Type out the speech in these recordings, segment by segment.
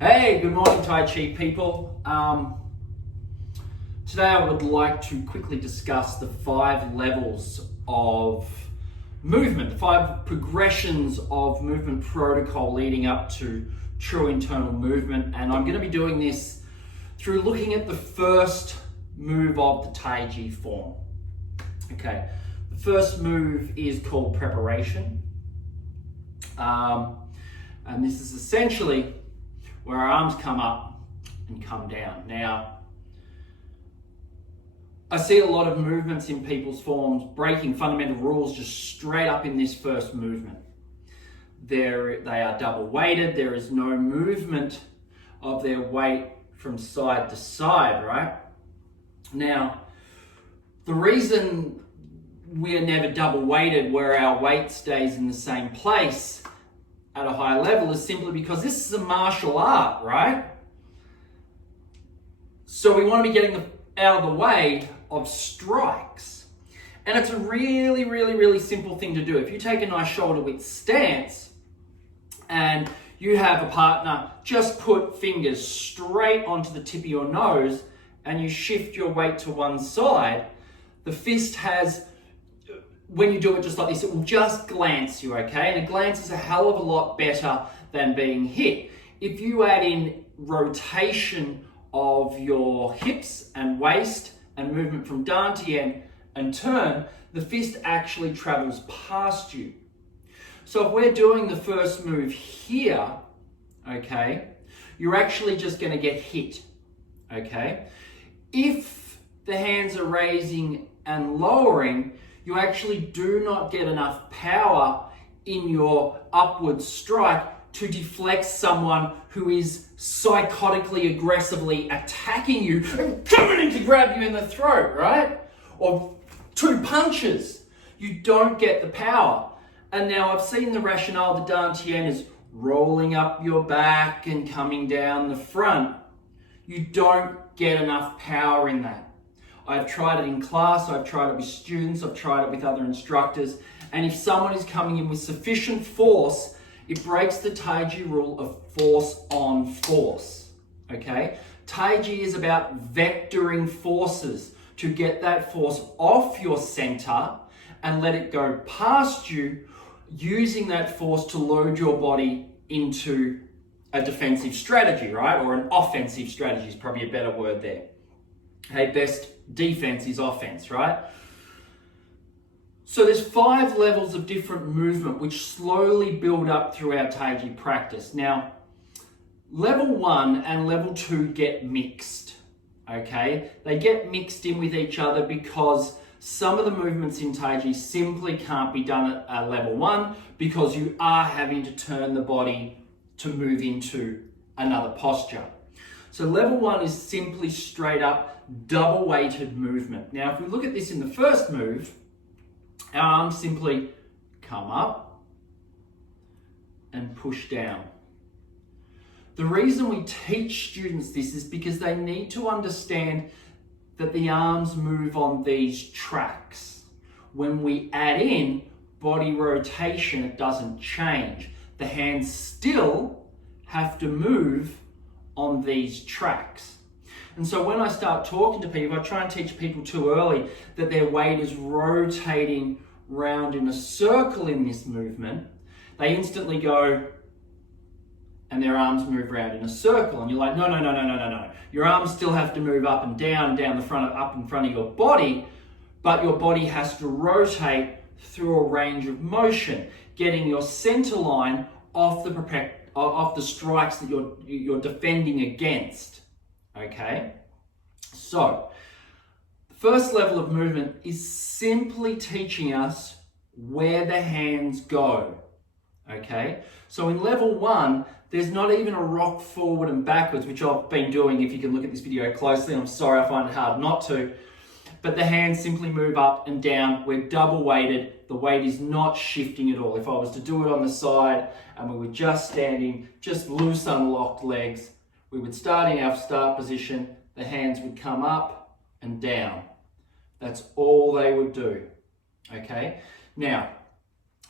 Hey, good morning Tai Chi people. Today I would like to quickly discuss the 5 levels of movement, the 5 progressions of movement protocol leading up to true internal movement. And I'm going to be doing this through looking at the first move of the Taiji form. Okay, the first move is called preparation. And this is essentially where our arms come up and come down. Now, I see a lot of movements in people's forms breaking fundamental rules just straight up in this first movement. They are double weighted. There is no movement of their weight from side to side, right? Now, the reason we are never double weighted where our weight stays in the same place at a high level is simply because this is a martial art, right? So we want to be getting out of the way of strikes. And it's a really simple thing to do. If you take a nice shoulder width stance and you have a partner, just put fingers straight onto the tip of your nose and you shift your weight to one side, the fist has, when you do it just like this, it will just glance you, okay? And a glance is a hell of a lot better than being hit. If you add in rotation of your hips and waist and movement from dantian and turn, the fist actually travels past you. So if we're doing the first move here, okay, you're actually just going to get hit, okay? If the hands are raising and lowering, you actually do not get enough power in your upward strike to deflect someone who is psychotically aggressively attacking you and coming in to grab you in the throat, right? Or 2 punches. You don't get the power. And now I've seen the rationale, the dantian is rolling up your back and coming down the front. You don't get enough power in that. I've tried it in class, I've tried it with students, I've tried it with other instructors, and if someone is coming in with sufficient force, it breaks the Taiji rule of force on force, okay? Taiji is about vectoring forces to get that force off your center and let it go past you, using that force to load your body into a defensive strategy, right? Or an offensive strategy is probably a better word there. Hey, best defense is offense, right? So there's 5 levels of different movement which slowly build up through our Taiji practice. Now, level 1 and level 2 get mixed, okay? They get mixed in with each other because some of the movements in Taiji simply can't be done at level 1 because you are having to turn the body to move into another posture. So level 1 is simply straight up double weighted movement. Now, if we look at this in the first move, our arms simply come up and push down. The reason we teach students this is because they need to understand that the arms move on these tracks. When we add in body rotation, it doesn't change. The hands still have to move on these tracks. And so when I start talking to people, I try and teach people too early that their weight is rotating round in a circle in this movement. They instantly go, and their arms move around in a circle. And you're like, no. Your arms still have to move up and down the front, up in front of your body, but your body has to rotate through a range of motion, getting your center line off the strikes that you're defending against. Okay, so the first level of movement is simply teaching us where the hands go. Okay, so in level 1, there's not even a rock forward and backwards, which I've been doing. If you can look at this video closely, I'm sorry, I find it hard not to. But the hands simply move up and down. We're double weighted. The weight is not shifting at all. If I was to do it on the side and we were just standing, just loose unlocked legs, we would start in our start position, the hands would come up and down. That's all they would do, okay? Now,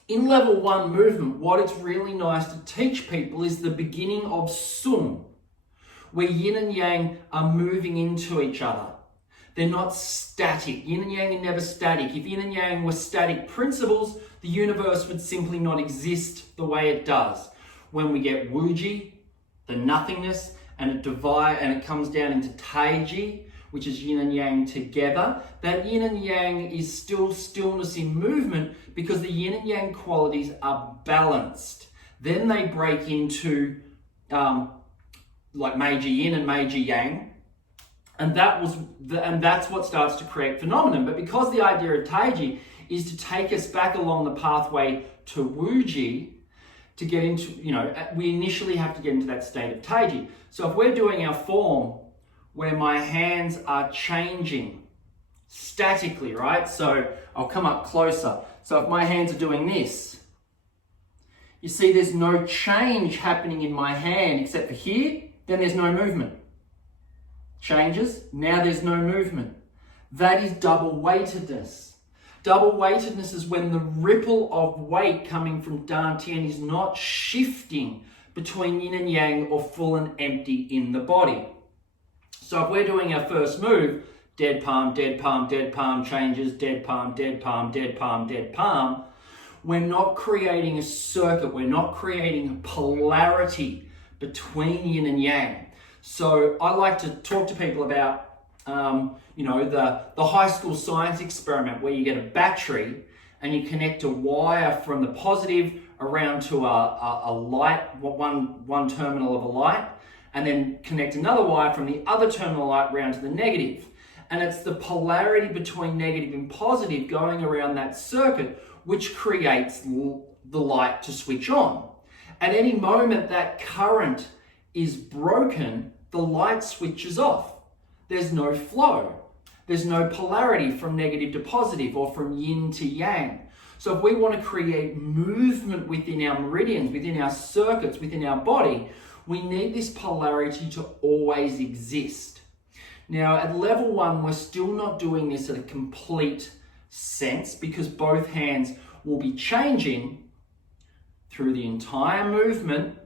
in level 1 movement, what it's really nice to teach people is the beginning of sum, where yin and yang are moving into each other. They're not static. Yin and yang are never static. If yin and yang were static principles, the universe would simply not exist the way it does. When we get Wuji, the nothingness, and it comes down into Taiji, which is yin and yang together, that yin and yang is still stillness in movement because the yin and yang qualities are balanced. Then they break into like Meiji yin and Meiji yang, and that's what starts to create phenomenon. But because the idea of Taiji is to take us back along the pathway to Wuji, to get into, we initially have to get into that state of Taiji. So if we're doing our form where my hands are changing statically, right? So I'll come up closer. So if my hands are doing this, you see there's no change happening in my hand except for here, then there's no movement. Changes, now there's no movement. That is double weightedness. Double weightedness is when the ripple of weight coming from Dantian is not shifting between yin and yang or full and empty in the body. So if we're doing our first move, dead palm, dead palm, dead palm, changes, dead palm, dead palm, dead palm, dead palm, we're not creating a circuit, we're not creating a polarity between yin and yang. So I like to talk to people about the high school science experiment where you get a battery and you connect a wire from the positive around to a light, one terminal of a light, and then connect another wire from the other terminal light around to the negative. And it's the polarity between negative and positive going around that circuit which creates the light to switch on. At any moment that current is broken, the light switches off. There's no flow. There's no polarity from negative to positive or from yin to yang. So if we want to create movement within our meridians, within our circuits, within our body, we need this polarity to always exist. Now at level 1, we're still not doing this at a complete sense because both hands will be changing through the entire movement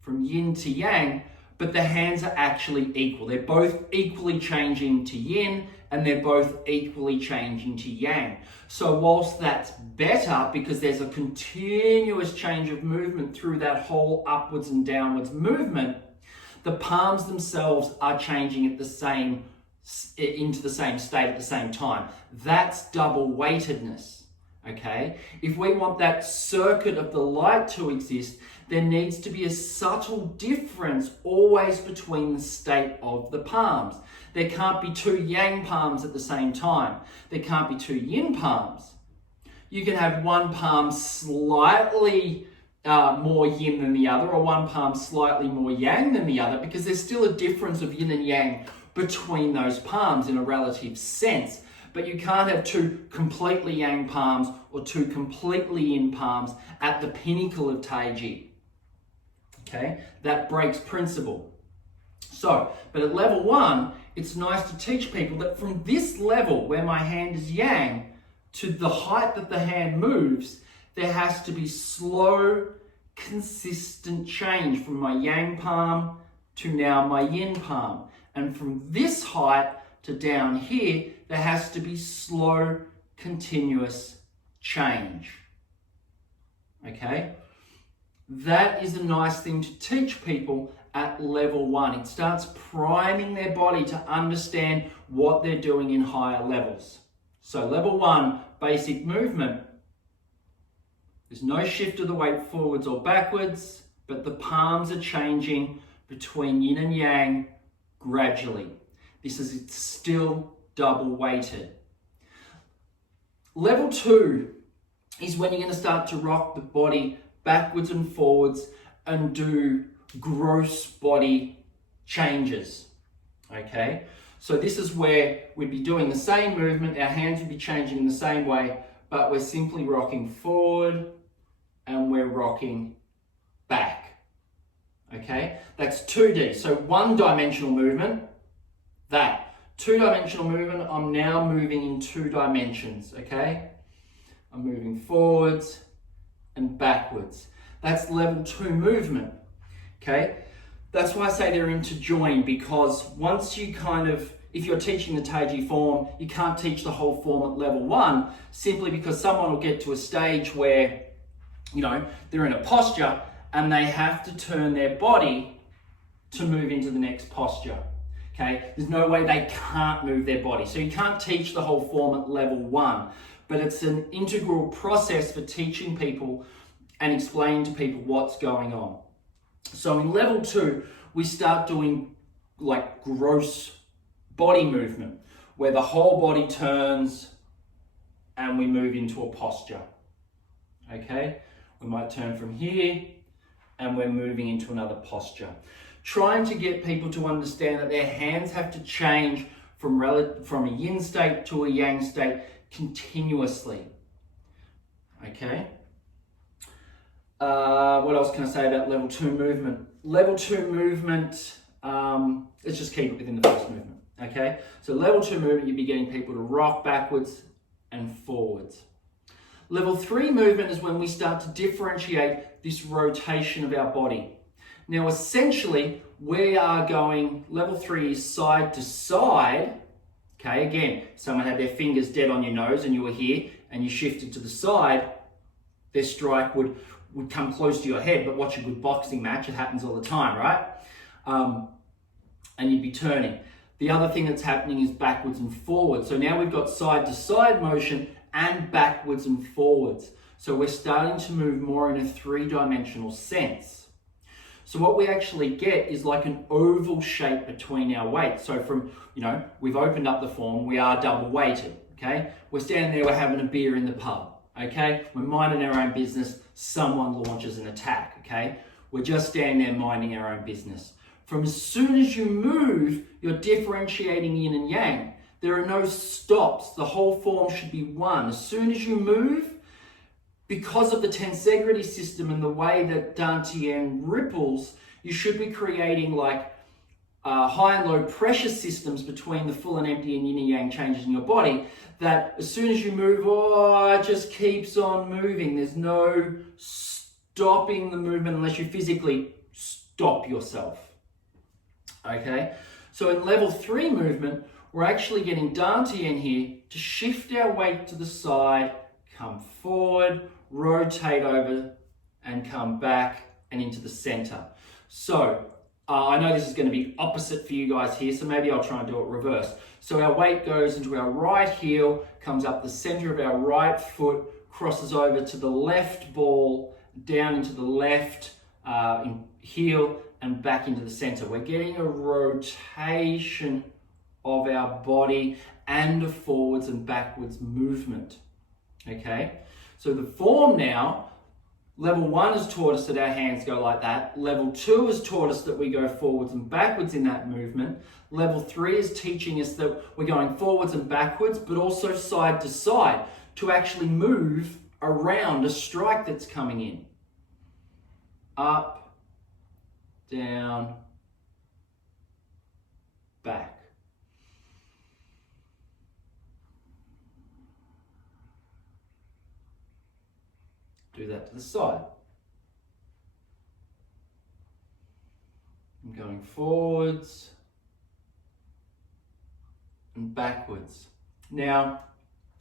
from yin to yang, but the hands are actually equal. They're both equally changing to yin and they're both equally changing to yang. So whilst that's better because there's a continuous change of movement through that whole upwards and downwards movement, the palms themselves are changing into the same state at the same time. That's double weightedness, okay? If we want that circuit of the light to exist, there needs to be a subtle difference always between the state of the palms. There can't be 2 yang palms at the same time. There can't be 2 yin palms. You can have one palm slightly more yin than the other, or one palm slightly more yang than the other, because there's still a difference of yin and yang between those palms in a relative sense. But you can't have 2 completely yang palms or 2 completely yin palms at the pinnacle of Taiji. Okay, that breaks principle. So, but at level 1, it's nice to teach people that from this level where my hand is yang to the height that the hand moves, there has to be slow, consistent change from my yang palm to now my yin palm. And from this height to down here, there has to be slow, continuous change. Okay? That is a nice thing to teach people at level 1. It starts priming their body to understand what they're doing in higher levels. So level 1, basic movement. There's no shift of the weight forwards or backwards, but the palms are changing between yin and yang gradually. This is still double weighted. Level 2 is when you're going to start to rock the body backwards and forwards and do gross body changes. Okay, so this is where we'd be doing the same movement, our hands would be changing in the same way, but we're simply rocking forward and we're rocking back. Okay, that's 2D. So 1-dimensional movement, that. 2-dimensional movement, I'm now moving in 2 dimensions. Okay, I'm moving forwards and backwards. That's level 2 movement. Okay, That's why I say they're interjoined, because once you if you're teaching the Taiji form, you can't teach the whole form at level 1, simply because someone will get to a stage where, they're in a posture and they have to turn their body to move into the next posture. Okay, there's no way they can't move their body. So you can't teach the whole form at level 1, but it's an integral process for teaching people and explaining to people what's going on. So in level 2, we start doing like gross body movement, where the whole body turns and we move into a posture. Okay, we might turn from here and we're moving into another posture. Trying to get people to understand that their hands have to change from a yin state to a yang state continuously. Okay. What else can I say about level 2 movement? Level 2 movement, let's just keep it within the first movement. Okay. So level 2 movement, you'd be getting people to rock backwards and forwards. Level 3 movement is when we start to differentiate this rotation of our body. Now, essentially, we are going, level 3 is side to side. Okay, again, someone had their fingers dead on your nose and you were here and you shifted to the side, their strike would come close to your head, but watch a good boxing match, it happens all the time, right? And you'd be turning. The other thing that's happening is backwards and forwards. So now we've got side to side motion and backwards and forwards. So we're starting to move more in a 3-dimensional sense. So what we actually get is like an oval shape between our weights. So from, we've opened up the form, we are double weighted, okay? We're standing there, we're having a beer in the pub, okay? We're minding our own business, someone launches an attack, okay? We're just standing there minding our own business. From as soon as you move, you're differentiating yin and yang. There are no stops. The whole form should be one. As soon as you move, because of the tensegrity system and the way that Dantian ripples, you should be creating like high and low pressure systems between the full and empty and yin and yang changes in your body, that as soon as you move, it just keeps on moving. There's no stopping the movement unless you physically stop yourself. Okay, so in level 3 movement, we're actually getting Dantian here to shift our weight to the side, come forward, rotate over and come back and into the center. So I know this is going to be opposite for you guys here, so maybe I'll try and do it reverse. So our weight goes into our right heel, comes up the center of our right foot, crosses over to the left ball, down into the left heel and back into the center. We're getting a rotation of our body and a forwards and backwards movement. Okay, so the form now, level 1 has taught us that our hands go like that. Level 2 has taught us that we go forwards and backwards in that movement. Level 3 is teaching us that we're going forwards and backwards, but also side to side to actually move around a strike that's coming in. Up, down, back. Do that to the side. I'm going forwards and backwards. Now,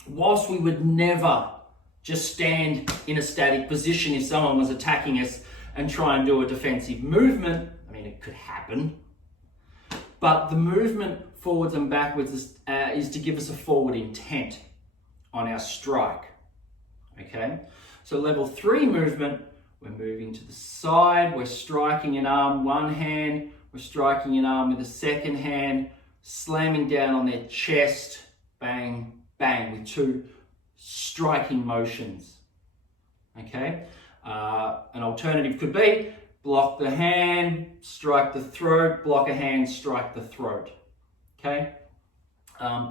whilst we would never just stand in a static position if someone was attacking us and try and do a defensive movement, I mean, it could happen, but the movement forwards and backwards is to give us a forward intent on our strike. Okay, so level 3 movement, we're moving to the side, we're striking an arm one hand, we're striking an arm with the second hand, slamming down on their chest, bang, bang, with 2 striking motions. Okay, an alternative could be block the hand, strike the throat, block a hand, strike the throat. Okay,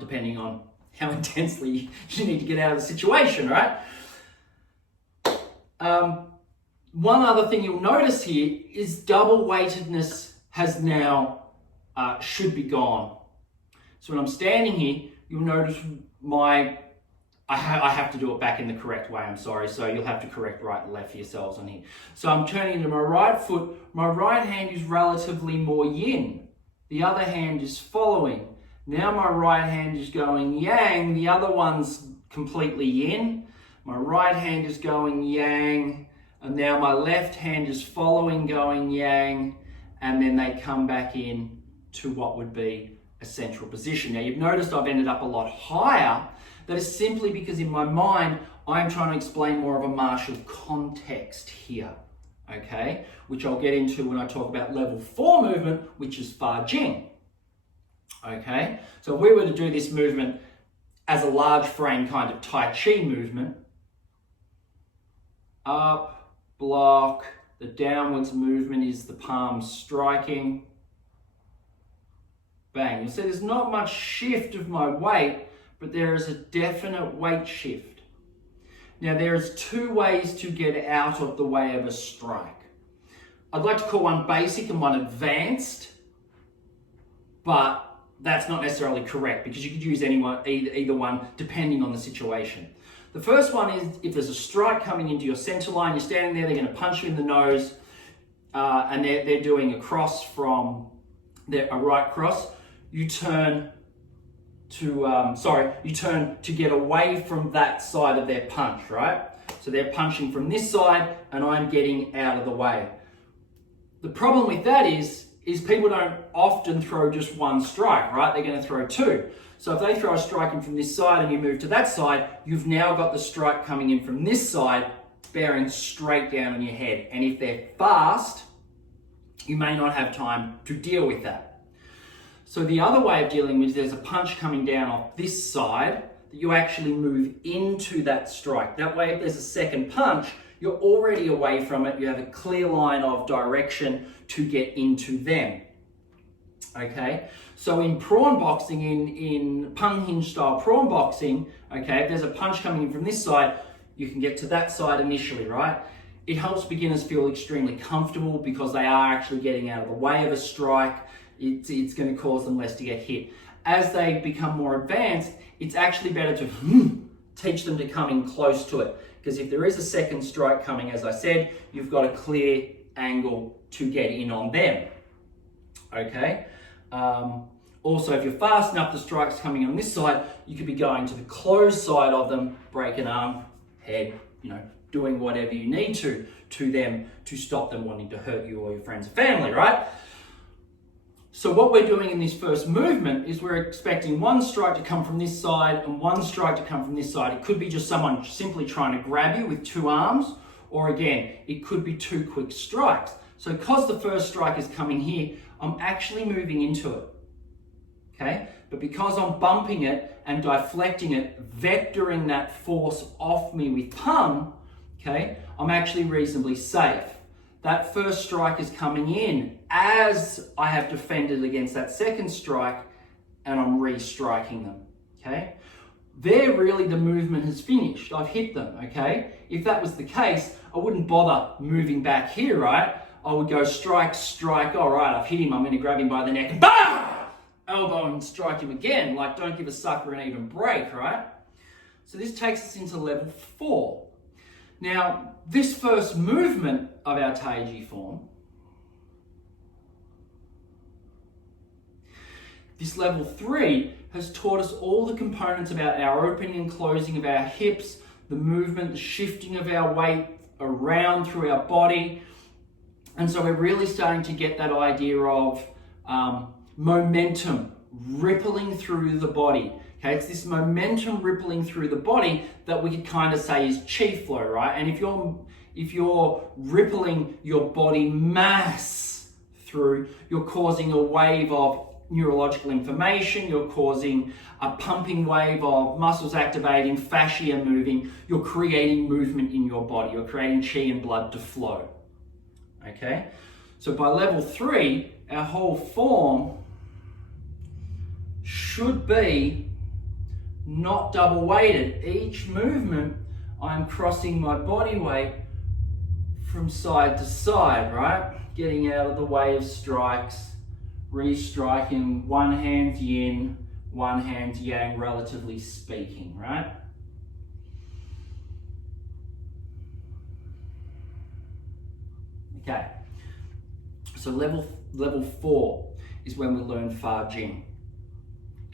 depending on how intensely you need to get out of the situation, right? One other thing you'll notice here is double weightedness has now, should be gone. So when I'm standing here, you'll notice my I have to do it back in the correct way, I'm sorry. So you'll have to correct right and left for yourselves on here. So I'm turning to my right foot. My right hand is relatively more yin. The other hand is following. Now my right hand is going yang. The other one's completely yin. My right hand is going yang. And now my left hand is following, going yang. And then they come back in to what would be a central position. Now you've noticed I've ended up a lot higher. That is simply because in my mind, I'm trying to explain more of a martial context here, okay? Which I'll get into when I talk about level 4 movement, which is Fa Jing, okay? So if we were to do this movement as a large frame kind of Tai Chi movement, up, block, the downwards movement is the palms striking, bang. You'll see there's not much shift of my weight, but there is a definite weight shift. Now there's 2 ways to get out of the way of a strike. I'd like to call one basic and one advanced, but that's not necessarily correct because you could use either one depending on the situation. The first one is if there's a strike coming into your center line, you're standing there, they're going to punch you in the nose, and they're doing a cross from a right cross. You turn to get away from that side of their punch, right? So they're punching from this side and I'm getting out of the way. The problem with that is people don't often throw just one strike, right? They're going to throw 2. So if they throw a strike in from this side and you move to that side, you've now got the strike coming in from this side, bearing straight down on your head. And if they're fast, you may not have time to deal with that. So the other way of dealing with there's a punch coming down off this side that you actually move into that strike. That way, if there's a second punch, you're already away from it. You have a clear line of direction to get into them. Okay, so in prawn boxing, in pung hinge style prawn boxing, okay, if there's a punch coming in from this side, you can get to that side initially, right? It helps beginners feel extremely comfortable because they are actually getting out of the way of a strike. It's going to cause them less to get hit. As they become more advanced, it's actually better to teach them to come in close to it. Because if there is a second strike coming, as I said, you've got a clear angle to get in on them. Okay? Also, if you're fast enough, the strike's coming on this side, you could be going to the closed side of them, break an arm, head, doing whatever you need to them to stop them wanting to hurt you or your friends and family, right? So what we're doing in this first movement is we're expecting one strike to come from this side and one strike to come from this side. It could be just someone simply trying to grab you with 2 arms, or again, it could be 2 quick strikes. So because the first strike is coming here, I'm actually moving into it, okay? But because I'm bumping it and deflecting it, vectoring that force off me with pung, okay, I'm actually reasonably safe. That first strike is coming in as I have defended against that second strike and I'm re-striking them, okay? There really the movement has finished. I've hit them, okay? If that was the case, I wouldn't bother moving back here, right? I would go strike, strike, all right, I've hit him, I'm gonna grab him by the neck, BAM! Elbow and strike him again, like don't give a sucker an even break, right? So this takes us into level 4. Now, this first movement of our Taiji form, this level 3 has taught us all the components about our opening and closing of our hips, the movement, the shifting of our weight around through our body. And so we're really starting to get that idea of momentum rippling through the body. Okay, it's this momentum rippling through the body that we could kind of say is chi flow, right? And if you're rippling your body mass through, you're causing a wave of neurological information, you're causing a pumping wave of muscles activating, fascia moving, you're creating movement in your body, you're creating chi and blood to flow. Okay, so by level 3, our whole form should be not double weighted. Each movement, I'm crossing my body weight from side to side, right? Getting out of the way of strikes, re-striking, one hand's yin, one hand's yang, relatively speaking, right? Okay, so level 4 is when we learn Fa Jing.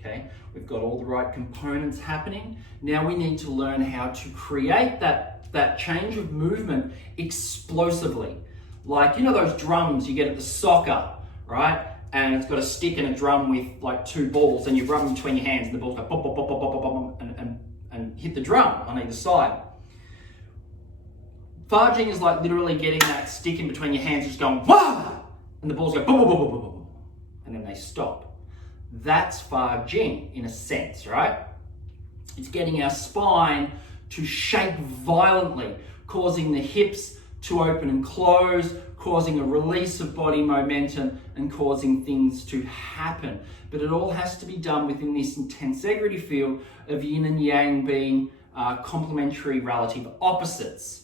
Okay, we've got all the right components happening. Now we need to learn how to create that change of movement explosively. Like, you know those drums you get at the soccer, right? And it's got a stick and a drum with like 2 balls, and you rub them between your hands and the balls go pop, pop, pop, pop, pop, pop, and hit the drum on either side. Fa Jing is like literally getting that stick in between your hands, just going wah, and the balls go boom, boom, boom, boom, boom, and then they stop. That's Fa Jing in a sense, right? It's getting our spine to shake violently, causing the hips to open and close, causing a release of body momentum and causing things to happen. But it all has to be done within this tensegrity field of yin and yang being complementary relative opposites.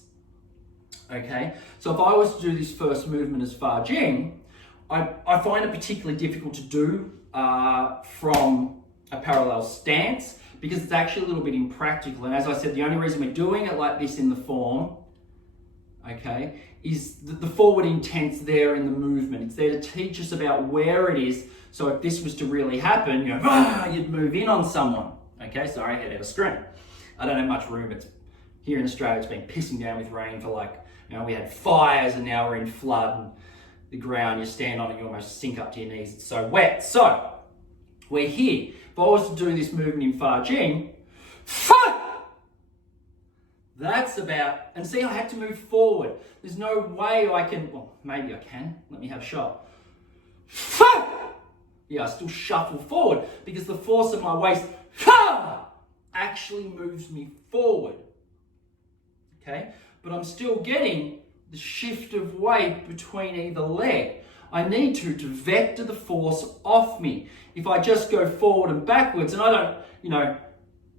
Okay, so if I was to do this first movement as Fa Jing, I find it particularly difficult to do from a parallel stance because it's actually a little bit impractical. And as I said, the only reason we're doing it like this in the form, okay, is the forward intent's there in the movement. It's there to teach us about where it is. So if this was to really happen, you know, you'd move in on someone. Okay, sorry, I head out of screen. I don't have much room. It's here in Australia, it's been pissing down with rain for like, you know, we had fires and now we're in flood. And the ground you stand on and you almost sink up to your knees. It's so wet. So we're here. If I was to do this movement in Fa Jing, that's about, and see, I had to move forward. There's no way I can, well, maybe I can. Let me have a shot. Yeah, I still shuffle forward because the force of my waist actually moves me forward. Okay, but I'm still getting the shift of weight between either leg. I need to vector the force off me. If I just go forward and backwards, and I don't, you know,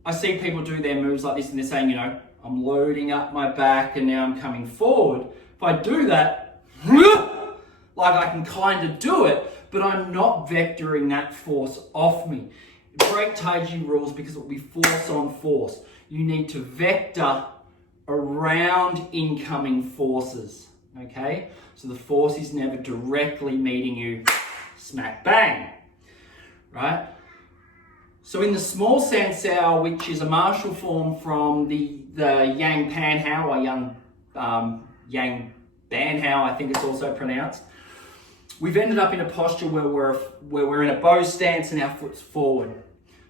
I see people do their moves like this and they're saying, you know, I'm loading up my back and now I'm coming forward. If I do that, like I can kind of do it, but I'm not vectoring that force off me. Break Taiji rules because it will be force on force. You need to vector around incoming forces, okay? So the force is never directly meeting you smack bang, right? So in the small Sansao, which is a martial form from the Yang Panhao or Yang Banhao, I think it's also pronounced, we've ended up in a posture where we're in a bow stance and our foot's forward.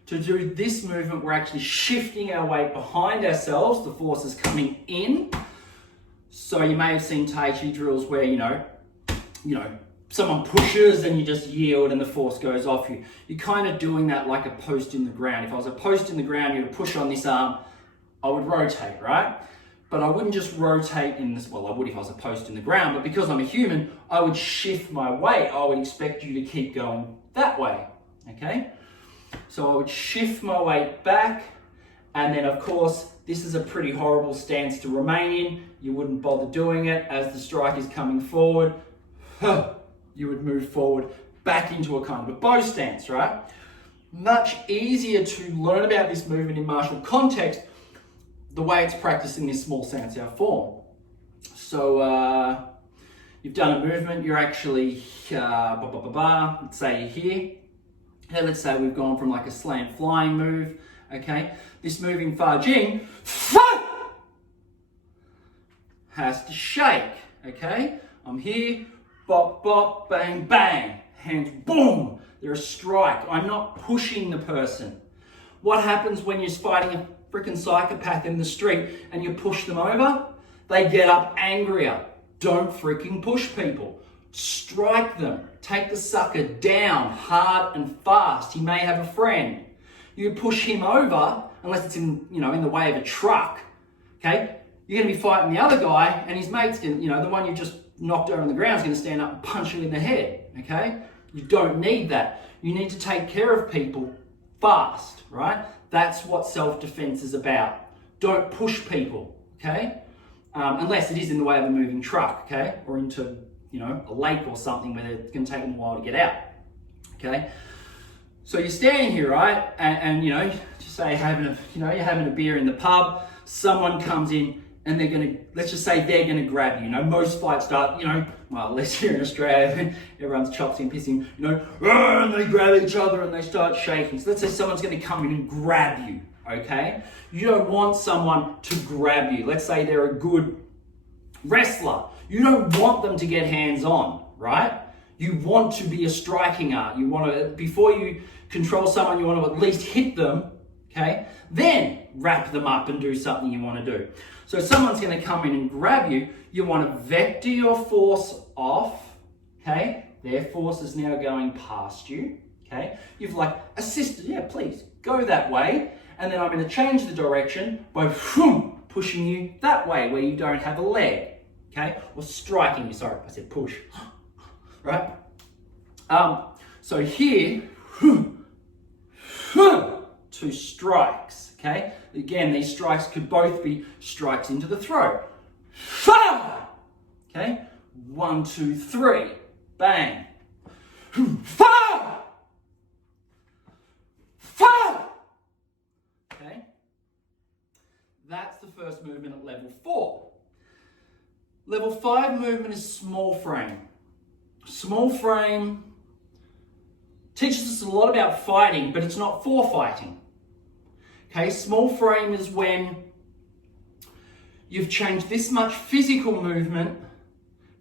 To do this movement, we're actually shifting our weight behind ourselves. The force is coming in. So you may have seen Tai Chi drills where, you know, someone pushes and you just yield and the force goes off you. You're kind of doing that like a post in the ground. If I was a post in the ground, you would push on this arm, I would rotate, right? But I wouldn't just rotate in this, well, I would if I was a post in the ground, but because I'm a human, I would shift my weight. I would expect you to keep going that way, okay? So I would shift my weight back, and then of course, this is a pretty horrible stance to remain in. You wouldn't bother doing it. As the strike is coming forward, you would move forward back into a kind of a bow stance, right? Much easier to learn about this movement in martial context, the way it's practiced in this small Sansao form. So you've done a movement, you're actually, let's say you're here. Now let's say we've gone from like a slant flying move, okay? This move in Fa Jing has to shake, okay? I'm here, bop, bop, bang, bang. Hands, boom, they're a strike. I'm not pushing the person. What happens when you're fighting a freaking psychopath in the street and you push them over? They get up angrier. Don't freaking push people. Strike them. Take the sucker down hard and fast. He may have a friend. You push him over, unless it's in the way of a truck, okay? You're going to be fighting the other guy and his mate's going to, the one you just knocked over on the ground is going to stand up and punch you in the head, okay? You don't need that. You need to take care of people fast, right? That's what self-defense is about. Don't push people, okay? Unless it is in the way of a moving truck, okay? Or into, a lake or something where it's going to take them a while to get out, okay? So you're standing here, right? And just say you're having a beer in the pub. Someone comes in and they're going to, let's just say they're going to grab you. You know, most fights start, you know, well, unless here in Australia, everyone's chopping and pissing, you know, and they grab each other and they start shaking. So let's say someone's going to come in and grab you, okay? You don't want someone to grab you. Let's say they're a good wrestler. You don't want them to get hands on, right? You want to be a striking art. You want to, before you control someone, you want to at least hit them, okay? Then wrap them up and do something you want to do. So if someone's going to come in and grab you, you want to vector your force off, okay? Their force is now going past you, okay? You've like assisted, yeah, please, go that way. And then I'm going to change the direction by pushing you that way where you don't have a leg, okay? Or striking you, sorry, I said push, right? So here, 2 strikes, okay? Again, these strikes could both be strikes into the throat. Okay? 1, 2, 3. Bang. Okay? That's the first movement at level 4. Level 5 movement is small frame. Small frame teaches us a lot about fighting, but it's not for fighting. Okay, small frame is when you've changed this much physical movement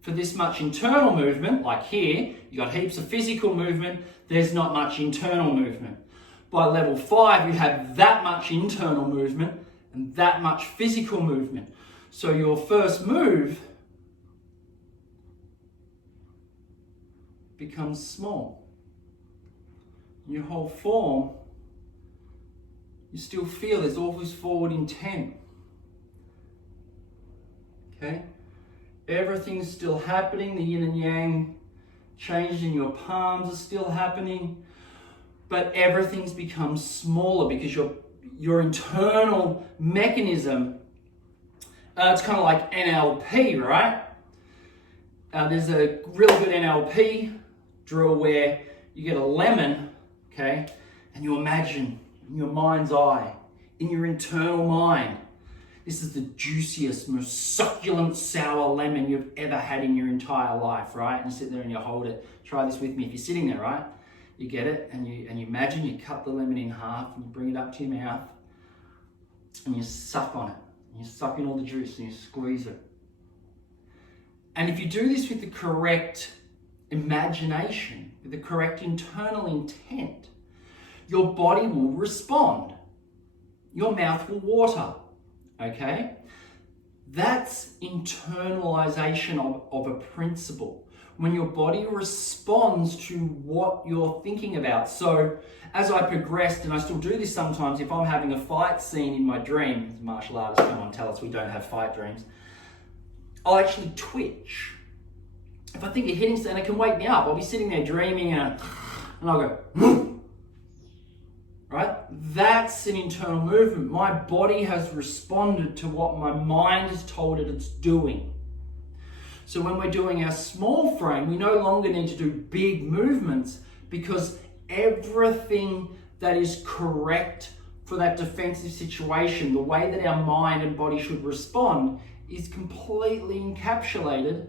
for this much internal movement, like here, you got heaps of physical movement, there's not much internal movement. By level 5, you have that much internal movement and that much physical movement. So your first move becomes small. Your whole form, you still feel there's always forward intent. Okay? Everything's still happening. The yin and yang changes in your palms are still happening. But everything's become smaller because your internal mechanism, it's kind of like NLP, right? There's a really good NLP drill where you get a lemon, okay, and you imagine in your mind's eye, in your internal mind, this is the juiciest, most succulent, sour lemon you've ever had in your entire life, right? And you sit there and you hold it. Try this with me. If you're sitting there, right? You get it and you imagine you cut the lemon in half and you bring it up to your mouth and you suck on it. And you suck in all the juice and you squeeze it. And if you do this with the correct imagination, with the correct internal intent, your body will respond. Your mouth will water, okay? That's internalization of a principle. When your body responds to what you're thinking about. So as I progressed, and I still do this sometimes, if I'm having a fight scene in my dream, as martial artists come on, tell us we don't have fight dreams, I'll actually twitch. If I think you're hitting something, it can wake me up. I'll be sitting there dreaming and I'll go, right? That's an internal movement. My body has responded to what my mind has told it it's doing. So when we're doing our small frame, we no longer need to do big movements because everything that is correct for that defensive situation, the way that our mind and body should respond, is completely encapsulated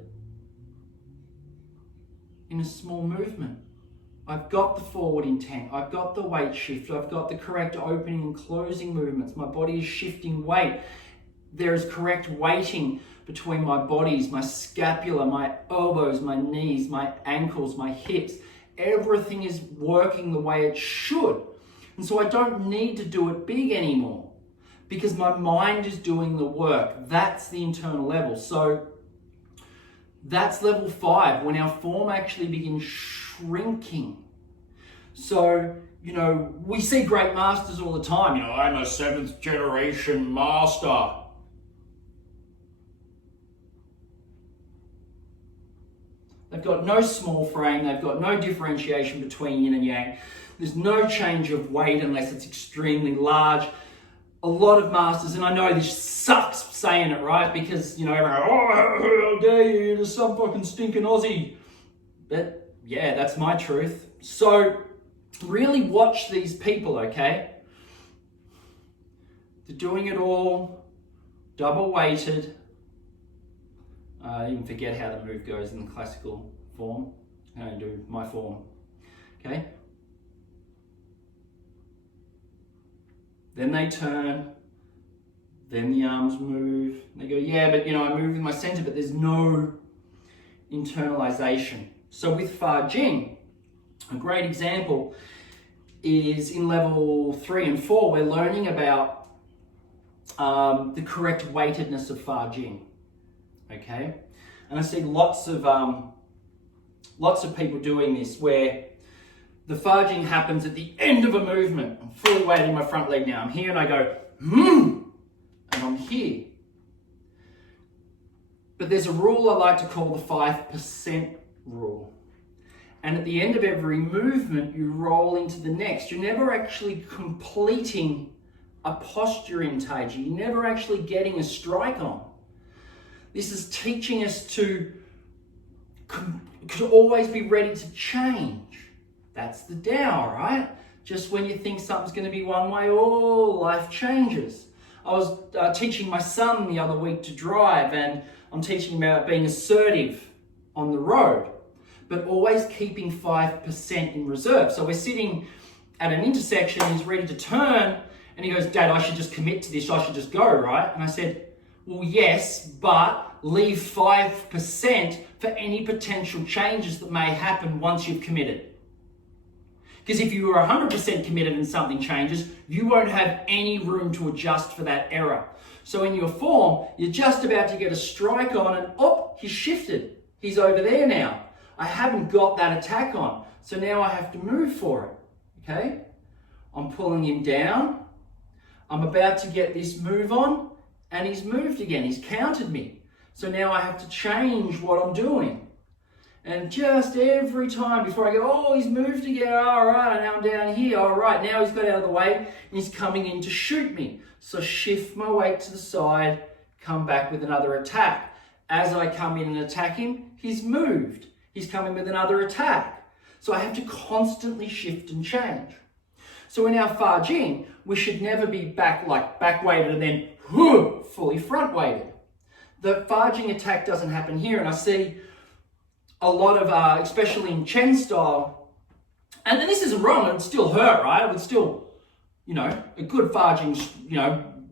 in a small movement. I've got the forward intent, I've got the weight shift, I've got the correct opening and closing movements, my body is shifting weight, there is correct weighting between my bodies, my scapula, my elbows, my knees, my ankles, my hips, everything is working the way it should. And so I don't need to do it big anymore because my mind is doing the work. That's the internal level. So that's level 5, when our form actually begins shrinking. So, you know, we see great masters all the time. You know, I'm a 7th generation master. They've got no small frame. They've got no differentiation between yin and yang. There's no change of weight unless it's extremely large. A lot of masters, and I know this sucks saying it, right? Because, you know, everyone, oh, how dare you, you're some fucking stinking Aussie. But yeah, that's my truth. So really watch these people, okay? They're doing it all double weighted. I even forget how the move goes in the classical form. I don't do my form. Okay. Then they turn. Then the arms move. They go, yeah, but I move with my center, but there's no internalization. So with Fa Jing, a great example is in level 3 and 4, we're learning about the correct weightedness of Fa Jing. Okay, and I see lots of people doing this where the Fa Jing happens at the end of a movement. I'm fully weighted in my front leg now. I'm here and I go, and I'm here. But there's a rule I like to call the 5% rule. And at the end of every movement, you roll into the next. You're never actually completing a posture in Taiji. You're never actually getting a strike on. This is teaching us to always be ready to change. That's the Tao, right? Just when you think something's going to be one way, life changes. I was teaching my son the other week to drive, and I'm teaching him about being assertive on the road, but always keeping 5% in reserve. So we're sitting at an intersection, he's ready to turn, and he goes, Dad, I should just commit to this, I should just go, right? And I said, well, yes, but leave 5% for any potential changes that may happen once you've committed. Because if you are 100% committed and something changes, you won't have any room to adjust for that error. So in your form, you're just about to get a strike on and he's shifted. He's over there now. I haven't got that attack on. So now I have to move for it. Okay? I'm pulling him down. I'm about to get this move on and he's moved again. He's countered me. So now I have to change what I'm doing. And just every time before I go, he's moved again. All right, now I'm down here. All right, now he's got out of the way and he's coming in to shoot me. So shift my weight to the side, come back with another attack. As I come in and attack him, he's moved. He's coming with another attack. So I have to constantly shift and change. So in our Fa Jing, we should never be back weighted and then fully front weighted. The Fa Jing attack doesn't happen here, and I see a lot of, especially in Chen style, and this isn't wrong, it would still hurt, right? It would still, a good Fa Jing,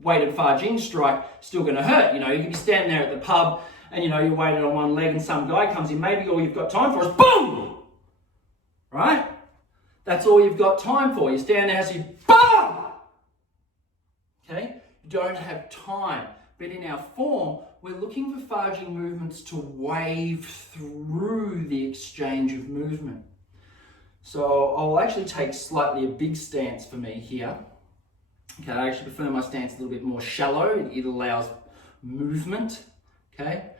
weighted Fa Jing strike still going to hurt. You can be standing there at the pub and, you're weighted on one leg and some guy comes in, maybe all you've got time for is boom! Right? That's all you've got time for. You stand there and say, boom! Okay? You don't have time. But in our form, we're looking for Fa Jing movements to wave through the exchange of movement. So I'll actually take slightly a big stance for me here. Okay, I actually prefer my stance a little bit more shallow. It allows movement. Okay.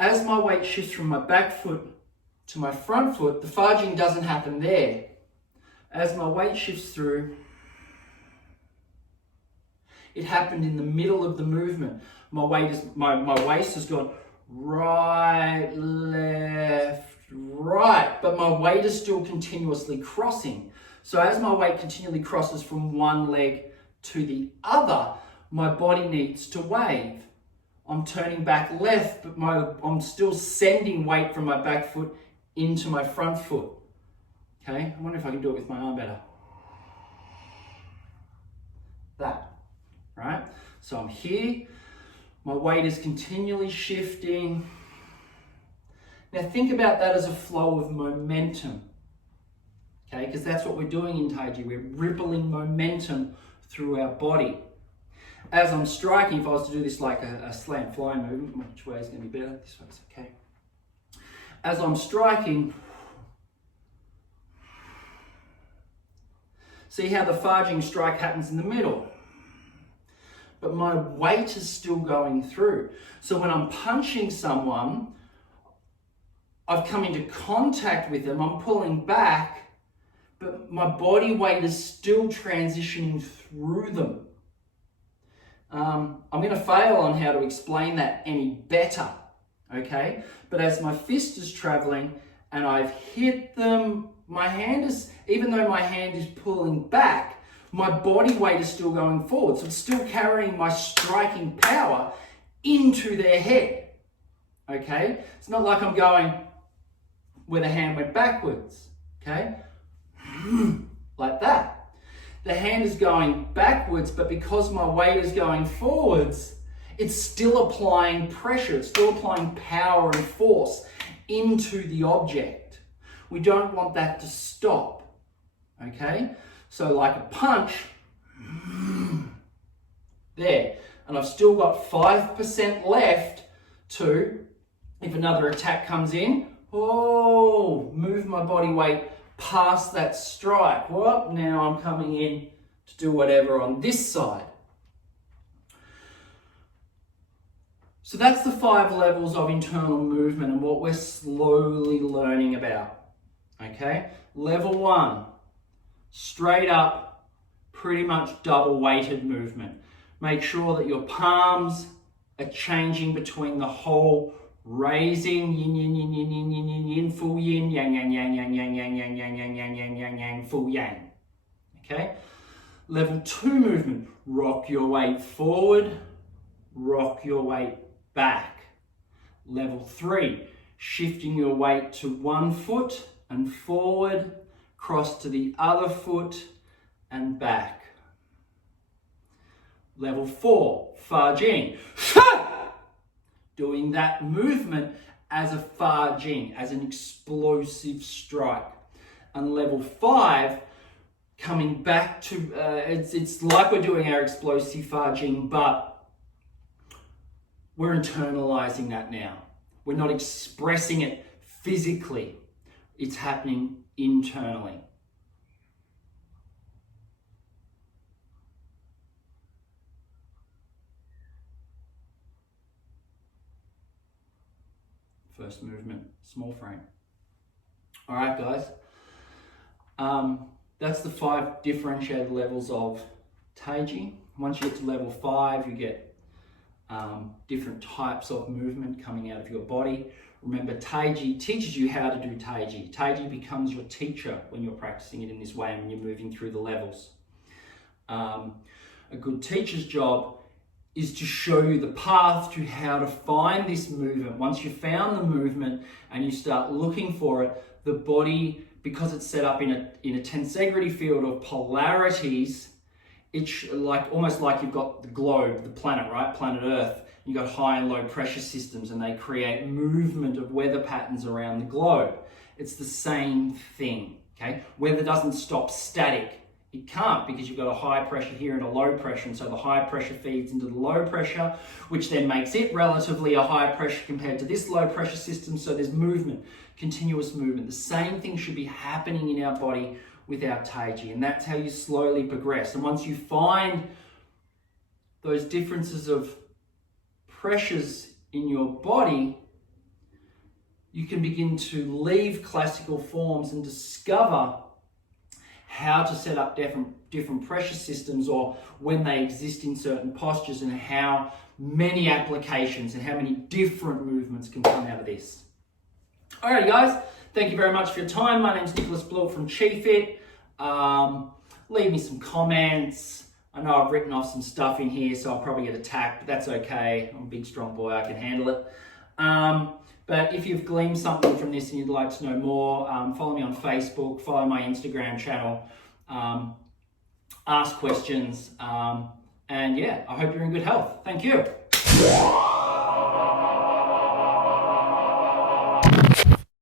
As my weight shifts from my back foot to my front foot, the Fa Jing doesn't happen there. As my weight shifts through, it happened in the middle of the movement. My waist has gone right, left, right, but my weight is still continuously crossing. So as my weight continually crosses from one leg to the other, my body needs to wave. I'm turning back left, but I'm still sending weight from my back foot into my front foot. Okay, I wonder if I can do it with my arm better. That. Right? So I'm here, my weight is continually shifting. Now think about that as a flow of momentum. Okay, because that's what we're doing in Taiji. We're rippling momentum through our body. As I'm striking, if I was to do this like a slant fly movement, which way is going to be better? This way is okay. As I'm striking, see how the Fa Jing strike happens in the middle. But my weight is still going through. So when I'm punching someone, I've come into contact with them, I'm pulling back, but my body weight is still transitioning through them. I'm going to fail on how to explain that any better, okay? But as my fist is traveling and I've hit them, my hand is, even though my hand is pulling back, my body weight is still going forward. So it's still carrying my striking power into their head. Okay? It's not like I'm going where the hand went backwards. Okay? Like that. The hand is going backwards, but because my weight is going forwards, it's still applying pressure. It's still applying power and force into the object. We don't want that to stop. Okay? So like a punch, there. And I've still got 5% left to, if another attack comes in, move my body weight past that strike. Well, now I'm coming in to do whatever on this side. So that's the 5 levels of internal movement and what we're slowly learning about. Okay? Level 1, straight up, pretty much double weighted movement. Make sure that your palms are changing between the whole raising, yin, yin, yin, yin, yin, yin, yin, yin, full yin, yang, yang, yang, yang, yang, yang, yang, yang, yang, yang, yang, yang, yang, full yang. Okay? Level 2 movement, rock your weight forward, rock your weight back. Level 3, shifting your weight to one foot and forward, cross to the other foot and back. Level 4, Fa Jing. Doing that movement as a Fa Jing, as an explosive strike. And level 5, coming back to, it's like we're doing our explosive Fa Jing, but we're internalizing that now. We're not expressing it physically. It's happening internally. First movement, small frame. All right, guys. That's the 5 differentiated levels of Taiji. Once you get to level 5, you get different types of movement coming out of your body. Remember, Taiji teaches you how to do Taiji. Taiji becomes your teacher when you're practicing it in this way and when you're moving through the levels. A good teacher's job is to show you the path to how to find this movement. Once you've found the movement and you start looking for it, the body, because it's set up in a tensegrity field of polarities, it's like almost like you've got the globe, the planet, right? Planet Earth. You've got high and low pressure systems and they create movement of weather patterns around the globe. It's the same thing, okay? Weather doesn't stop static. It can't, because you've got a high pressure here and a low pressure, and so the high pressure feeds into the low pressure, which then makes it relatively a high pressure compared to this low pressure system, so there's movement, continuous movement. The same thing should be happening in our body with our Taiji, and that's how you slowly progress. And once you find those differences of pressures in your body, you can begin to leave classical forms and discover how to set up different pressure systems, or when they exist in certain postures, and how many applications and how many different movements can come out of this. Alrighty guys, thank you very much for your time. My name's Nicholas Blewett from QiFit. Leave me some comments. I know I've written off some stuff in here, so I'll probably get attacked, but that's okay. I'm a big, strong boy, I can handle it. But if you've gleaned something from this and you'd like to know more, follow me on Facebook, follow my Instagram channel, ask questions, and yeah, I hope you're in good health. Thank you.